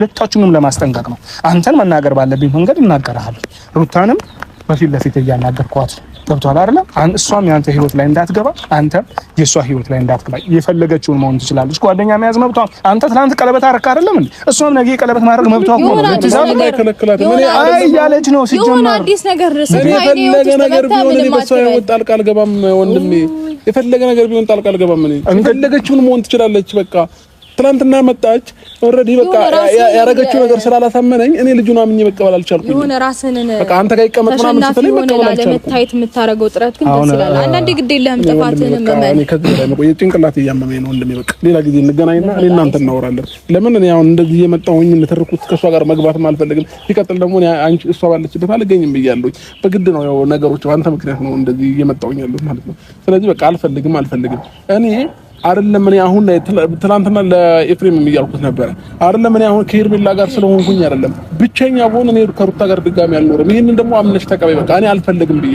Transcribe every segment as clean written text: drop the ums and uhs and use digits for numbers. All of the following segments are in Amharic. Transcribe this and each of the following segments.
ሁለታችሁንም ለማስጠንቀቅ ነው። አንተን መናገር ባለብኝ መንገድ እናገራለሁ። ሩታንም በፊት ለፊት እያናገርኳት ገብቷል አይደል? እሷም ያንተ ህይወት ላይ እንዳትገባ፣ አንተ የሷ ህይወት ላይ እንዳትገባ። የፈለገችውን መሆን ትችላለች። ጓደኛ መያዝ መብቷ። አንተ ትናንት ቀለበት አረክ አይደለም እንዴ? እሷም ነገ ቀለበት ማድረግ መብቷ እኮ ነው። ለትዛብ ላይ ከለከላት ምን ያለች ነው ሲጀመር። አዲስ ነገር የፈለገ ነገር ቢሆን ለሷ ይወጣል ቃል ገባም ወንድሜ፣ የፈለገ ነገር ቢሆን ጣልቃ አልገባም። የፈለገችውን መሆን ትችላለች። በቃ ትናንትና መጣች ኦሬዲ በቃ ያረጋችው ነገር ስላላሳመነኝ እኔ ልጁን አምኜ መቀበል አልቻልኩም። የሆነ ራስንን በቃ አንተ ጋር ይቀመጥ ምናምን ስትለኝ መቀበል አልቻልኩም። ለመታየት የምታረገው ጥረት ግን ደስ ይላል። አንዳንዴ ግድ የለህም ጥፋትህን መመን። እኔ ከዚህ ላይ መቆየት ጭንቅላት እያመመኝ ነው ወንድሜ። በቃ ሌላ ጊዜ እንገናኝና እኔ እናንተ እናወራለን። ለምን እኔ አሁን እንደዚህ የመጣሁኝ ልተርኩት ከሷ ጋር መግባትም አልፈልግም። ሲቀጥል ደግሞ አንቺ እሷ ባለችበት አልገኝም ብያለሁኝ። በግድ ነው ያው ነገሮች አንተ ምክንያት ነው እንደዚህ እየመጣሁኝ ያለሁት ማለት ነው። ስለዚህ በቃ አልፈልግም እኔ አይደለም እኔ አሁን ትናንትና ለኤፍሬም እያልኩት ነበር አይደለም እኔ አሁን ከሄርሜላ ጋር ስለሆንኩኝ አይደለም ብቸኛ ሆነ እኔ ከሩታ ጋር ድጋሚ አልኖርም። ይሄንን ደግሞ አምነሽ ተቀበይ። በቃ እኔ አልፈልግም ብዬ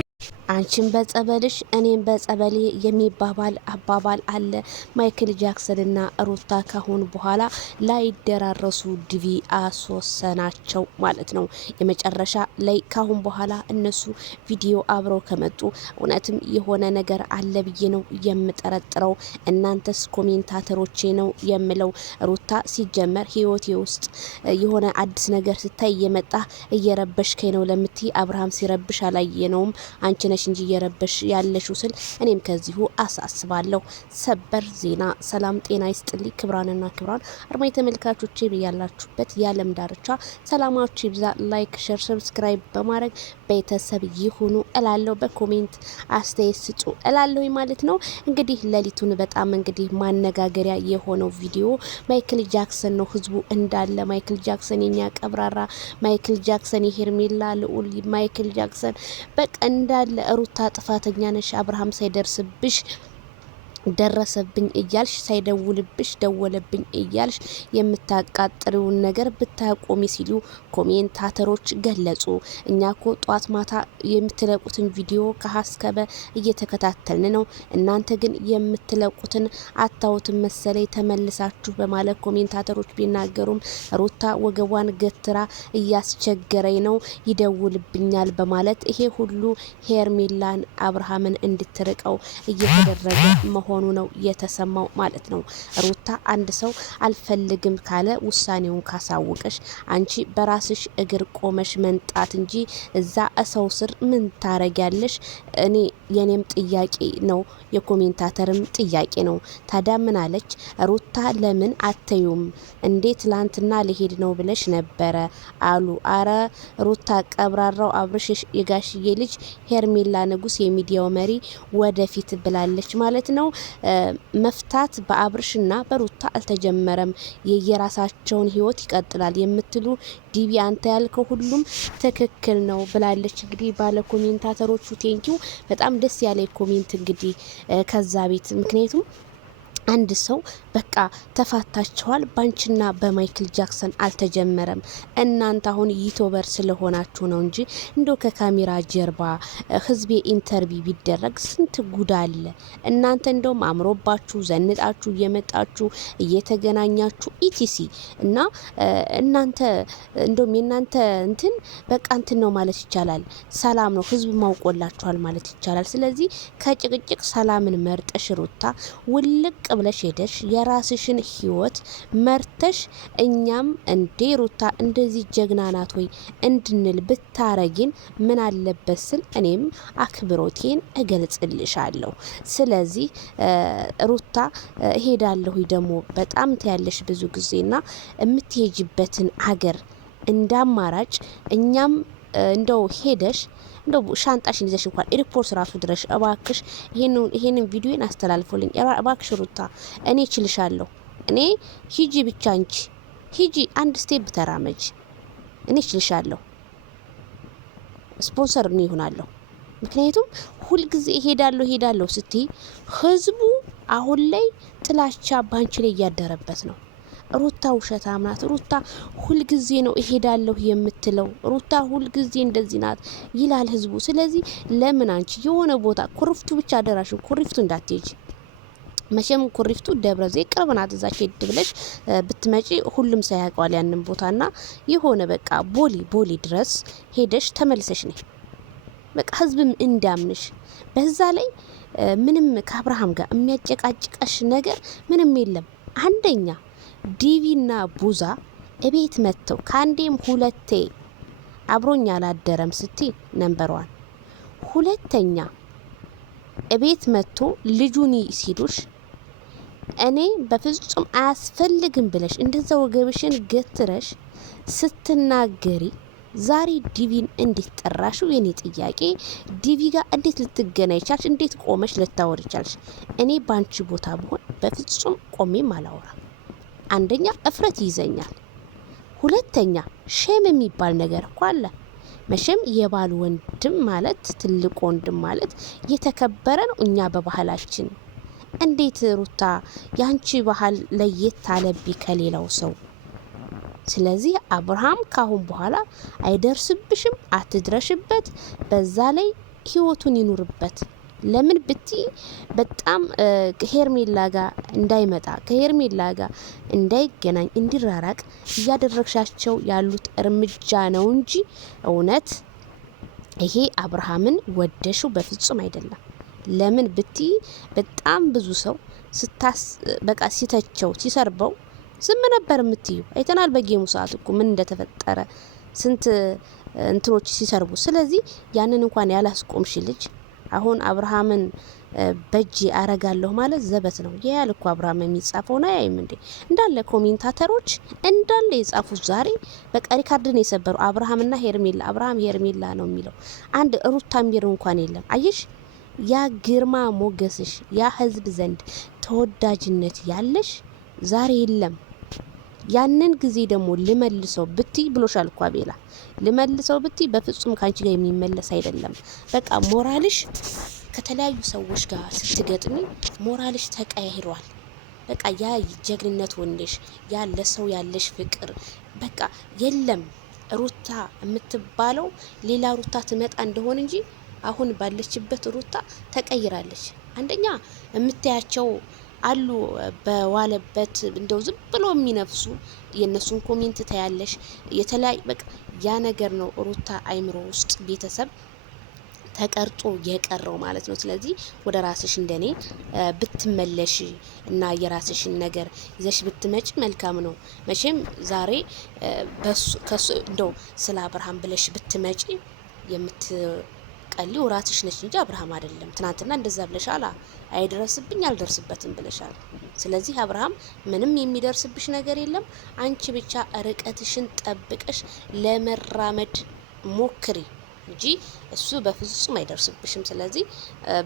አንቺን በጸበልሽ እኔም በጸበሌ የሚባባል አባባል አለ። ማይክል ጃክሰንና ሩታ ካሁን በኋላ ላይደራረሱ ዲቪ አስወሰናቸው ማለት ነው። የመጨረሻ ላይ ካሁን በኋላ እነሱ ቪዲዮ አብረው ከመጡ እውነትም የሆነ ነገር አለ ብዬ ነው የምጠረጥረው። እናንተስ ኮሜንታተሮቼ ነው የምለው። ሩታ ሲጀመር ህይወቴ ውስጥ የሆነ አዲስ ነገር ስታይ እየመጣ እየረበሽከኝ ነው ለምትይ አብርሃም ሲረብሽ አላየነውም። አንቺ ነሽ እንጂ እየረበሽ ያለሽው ስል እኔም ከዚሁ አሳስባለሁ። ሰበር ዜና። ሰላም ጤና ይስጥልኝ ክብራንና ክብራን አድማጭ ተመልካቾቼ በያላችሁበት የዓለም ዳርቻ ሰላማችሁ ይብዛ። ላይክ፣ ሼር፣ ሰብስክራይብ በማድረግ ቤተሰብ ይሁኑ እላለሁ። በኮሜንት አስተያየት ስጡ እላለሁ ማለት ነው። እንግዲህ ሌሊቱን በጣም እንግዲህ ማነጋገሪያ የሆነው ቪዲዮ ማይክል ጃክሰን ነው። ህዝቡ እንዳለ ማይክል ጃክሰን የኛ ቀብራራ፣ ማይክል ጃክሰን የሄርሜላ ልዑል፣ ማይክል ጃክሰን በቃ እንዳለ ሩታ ጥፋተኛ ነሽ፣ አብርሃም ሳይደርስብሽ ደረሰብኝ እያልሽ ሳይደውልብሽ ደወለብኝ እያልሽ የምታቃጥሪውን ነገር ብታቆሚ ሲሉ ኮሜንታተሮች ገለጹ። እኛኮ ጧት ማታ የምትለቁትን ቪዲዮ ከሀስከበ እየተከታተልን ነው፣ እናንተ ግን የምትለቁትን አታውትን መሰለኝ ተመልሳችሁ በማለት ኮሜንታተሮች ቢናገሩም ሩታ ወገቧን ገትራ እያስቸገረኝ ነው ይደውልብኛል በማለት ይሄ ሁሉ ሄርሜላን አብርሃምን እንድትርቀው እየተደረገ መሆኑ ነው የተሰማው ማለት ነው። ሩታ አንድ ሰው አልፈልግም ካለ ውሳኔውን ካሳወቀሽ አንቺ በራስሽ እግር ቆመሽ መንጣት እንጂ እዛ ሰው ስር ምን ታረጊያለሽ? እኔ የኔም ጥያቄ ነው የኮሜንታተርም ጥያቄ ነው። ታዲያ ምን አለች ሩታ? ለምን አተዩም እንዴ? ትላንትና ልሄድ ነው ብለሽ ነበረ አሉ። አረ ሩታ ቀብራራው አብርሽ የጋሽዬ ልጅ ሄርሜላ ንጉስ የሚዲያው መሪ ወደፊት ብላለች ማለት ነው። መፍታት በአብርሽና በሩታ አልተጀመረም፣ የየራሳቸውን ህይወት ይቀጥላል የምትሉ ዲቢ አንተ ያልከው ሁሉም ትክክል ነው ብላለች። እንግዲህ ባለ ኮሜንታተሮቹ ቴንኪው። በጣም ደስ ያለ ኮሜንት እንግዲህ ከዛ ቤት ምክንያቱም አንድ ሰው በቃ ተፋታችኋል፣ ባንቺና በማይክል ጃክሰን አልተጀመረም። እናንተ አሁን ዩቲዩበር ስለሆናችሁ ነው እንጂ እንደው ከካሜራ ጀርባ ህዝቤ ኢንተርቪው ቢደረግ ስንት ጉድ አለ። እናንተ እንደውም አምሮባችሁ ዘንጣችሁ እየመጣችሁ እየተገናኛችሁ ኢቲሲ እና እናንተ እንደውም የናንተ እንትን በቃ እንትን ነው ማለት ይቻላል። ሰላም ነው፣ ህዝብ ማውቆላችኋል ማለት ይቻላል። ስለዚህ ከጭቅጭቅ ሰላምን መርጠሽ ሩታ ውልቅ ብለሽ ሄደሽ የራስሽን ህይወት መርተሽ እኛም እንዴ ሩታ እንደዚህ ጀግና ናት ወይ እንድንል ብታረጊን ምን አለበት ስል እኔም አክብሮቴን እገልጽልሻለሁ። ስለዚህ ሩታ እሄዳለሁ ደግሞ በጣም ታያለሽ ብዙ ጊዜና የምትሄጂበትን ሀገር እንዳማራጭ እኛም እንደው ሄደሽ እንደው ሻንጣሽን ይዘሽ እንኳን ኤርፖርት ራሱ ድረሽ እባክሽ ይሄንን ቪዲዮን አስተላልፎልኝ እባክሽ ሩታ እኔ እችልሻለሁ። እኔ ሂጂ ብቻ አንቺ ሂጂ አንድ ስቴፕ ተራመጂ፣ እኔ እችልሻለሁ። ስፖንሰር እኔ ይሆናለሁ። ምክንያቱም ሁል ጊዜ ሄዳለሁ ስትይ ህዝቡ አሁን ላይ ጥላቻ ባንቺ ላይ እያደረበት ነው። ሩታ ውሸታም ናት፣ ሩታ ሁልጊዜ ነው እሄዳለሁ የምትለው፣ ሩታ ሁልጊዜ እንደዚህ ናት ይላል ህዝቡ። ስለዚህ ለምን አንቺ የሆነ ቦታ ኩርፍቱ ብቻ አደራሽ ኩርፍቱ እንዳትሄጂ። መቼም ኩሪፍቱ ደብረ ዘይት ቅርብ ናት። እዛች ሄድ ብለሽ ብትመጪ ሁሉም ሰው ያውቀዋል ያንን ቦታና የሆነ በቃ ቦሊ ድረስ ሄደሽ ተመልሰሽ ነይ። በቃ ህዝብም እንዳምንሽ በዛ ላይ ምንም ከአብርሃም ጋር የሚያጨቃጭቀሽ ነገር ምንም የለም። አንደኛ ዲቪና ቡዛ እቤት መጥተው ካንዴም ሁለቴ አብሮኛ አላደረም ስትይ ነምበር 1። ሁለተኛ እቤት መጥቶ ልጁን ሲዱሽ እኔ በፍጹም አያስፈልግም ብለሽ እንደዛ ወገብሽን ገትረሽ ስትናገሪ ዛሬ ዲቪን እንዴት ጠራሽው? የኔ ጥያቄ ዲቪ ጋር እንዴት ልትገናኝ ቻልሽ? እንዴት ቆመሽ ልታወሪ ቻልሽ? እኔ ባንቺ ቦታ ብሆን በፍጹም ቆሜም አላወራም። አንደኛ እፍረት ይዘኛል። ሁለተኛ ሼም የሚባል ነገር እኮ አለ። መቼም የባል ወንድም ማለት ትልቅ ወንድም ማለት የተከበረ ነው እኛ በባህላችን። እንዴት ሩታ ያንቺ ባህል ለየት አለቢ ከሌላው ሰው? ስለዚህ አብርሃም ካሁን በኋላ አይደርስብሽም፣ አትድረሽበት። በዛ ላይ ህይወቱን ይኑርበት። ለምን ብቲ በጣም ከሄርሜላ ጋር እንዳይመጣ ከሄርሜላ ጋር እንዳይገናኝ እንዲራራቅ እያደረግሻቸው ያሉት እርምጃ ነው እንጂ እውነት ይሄ አብርሃምን ወደሽው በፍጹም አይደለም። ለምን ብቲ በጣም ብዙ ሰው በቃ ሲተቸው ሲሰርበው ዝም ነበር የምትዩ። አይተናል በጌሙ ሰዓት እኮ ምን እንደተፈጠረ ስንት እንትኖች ሲሰርቡ። ስለዚህ ያንን እንኳን ያላስቆምሽ ልጅ አሁን አብርሃምን በእጅ አረጋለሁ ማለት ዘበት ነው። ያያል እኮ አብርሃም የሚጻፈው ነው ያይም እንዴ እንዳለ ኮሜንታተሮች እንዳለ የጻፉት ዛሬ በቃ ሪካርድን የሰበሩ አብርሃምና ሄርሜላ አብርሃም ሄርሜላ ነው የሚለው። አንድ ሩታ ሚር እንኳን የለም። አየሽ ያ ግርማ ሞገስሽ ያ ህዝብ ዘንድ ተወዳጅነት ያለሽ ዛሬ የለም። ያንን ጊዜ ደግሞ ልመልሰው ብቲ ብሎሻል እኮ አቤላ። ልመልሰው ብቲ በፍጹም ካንቺ ጋር የሚመለስ አይደለም። በቃ ሞራልሽ ከተለያዩ ሰዎች ጋር ስትገጥሚ ሞራልሽ ተቀያይሯል። በቃ ያ ጀግንነት ወንድሽ ያ ለሰው ያለሽ ፍቅር በቃ የለም። ሩታ የምትባለው ሌላ ሩታ ትመጣ እንደሆነ እንጂ አሁን ባለችበት ሩታ ተቀይራለች። አንደኛ የምታያቸው አሉ በዋለበት እንደው ዝም ብሎ የሚነፍሱ የነሱን ኮሜንት ታያለሽ። የተለያየ በቃ ያ ነገር ነው ሩታ አይምሮ ውስጥ ቤተሰብ ተቀርጾ የቀረው ማለት ነው። ስለዚህ ወደ ራስሽ እንደኔ ብትመለሽ እና የራስሽን ነገር ይዘሽ ብትመጪ መልካም ነው። መቼም ዛሬ ከሱ እንደው ስለ አብርሃም ብለሽ ብትመጪ የምትቀሊው ራስሽ ነሽ እንጂ አብርሃም አይደለም። ትናንትና እንደዛ ብለሻል። አይደርስብኝ አልደርስበትም ብለሻል። ስለዚህ አብርሃም ምንም የሚደርስብሽ ነገር የለም። አንቺ ብቻ ርቀትሽን ጠብቀሽ ለመራመድ ሞክሪ እንጂ እሱ በፍጹም አይደርስብሽም። ስለዚህ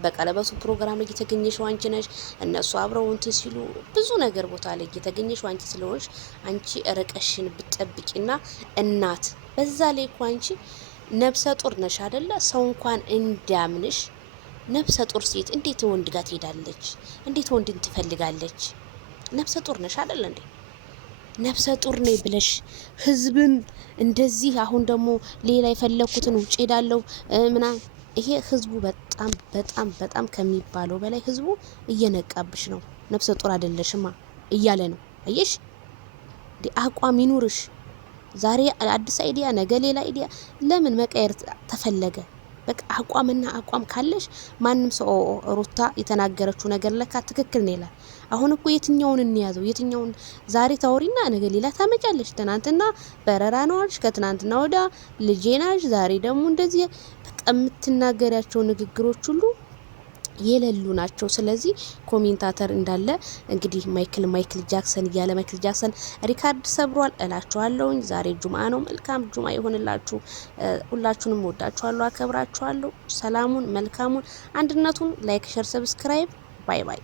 በቀለበቱ ፕሮግራም ላይ የተገኘሽው አንቺ ነሽ። እነሱ አብረው እንትን ሲሉ ብዙ ነገር ቦታ ላይ የተገኘሽው አንቺ ስለሆንሽ አንቺ ርቀሽን ብትጠብቂና እናት በዛ ላይ እኮ አንቺ ነብሰ ጡር ነሽ አይደለ? ሰው እንኳን እንዲያምንሽ ነብሰ ጡር ሴት እንዴት ወንድ ጋር ትሄዳለች? እንዴት ወንድን ትፈልጋለች? ነብሰ ጡር ነሽ አይደል እንዴ? ነብሰ ጡር ነኝ ብለሽ ህዝብን እንደዚህ አሁን ደግሞ ሌላ የፈለኩትን ውጭ ሄዳለሁ ምናምን። ይሄ ህዝቡ በጣም በጣም በጣም ከሚባለው በላይ ህዝቡ እየነቃብሽ ነው። ነብሰ ጡር አይደለሽማ እያለ ነው። አየሽ አቋም ይኑርሽ። ዛሬ አዲስ አይዲያ ነገ ሌላ አይዲያ ለምን መቀየር ተፈለገ? በቃ አቋምና አቋም ካለሽ ማንም ሰው ሩታ የተናገረችው ነገር ለካ ትክክል ነው ይላል። አሁን እኮ የትኛውን እንያዘው? የትኛውን ዛሬ ታውሪና ነገ ሌላ ታመጫለሽ። ትናንትና በረራ ነው አልሽ፣ ከትናንትና ወዳ ልጄ ናሽ፣ ዛሬ ደግሞ እንደዚህ በቃ የምትናገሪያቸው ንግግሮች ሁሉ የሌሉ ናቸው። ስለዚህ ኮሜንታተር እንዳለ እንግዲህ ማይክል ጃክሰን እያለ ማይክል ጃክሰን ሪካርድ ሰብሯል እላችኋለሁ። ዛሬ ጁምአ ነው። መልካም ጁምአ ይሆንላችሁ። ሁላችሁንም ወዳችኋለሁ፣ አከብራችኋለሁ። ሰላሙን፣ መልካሙን፣ አንድነቱን ላይክ፣ ሼር፣ ሰብስክራይብ። ባይ ባይ።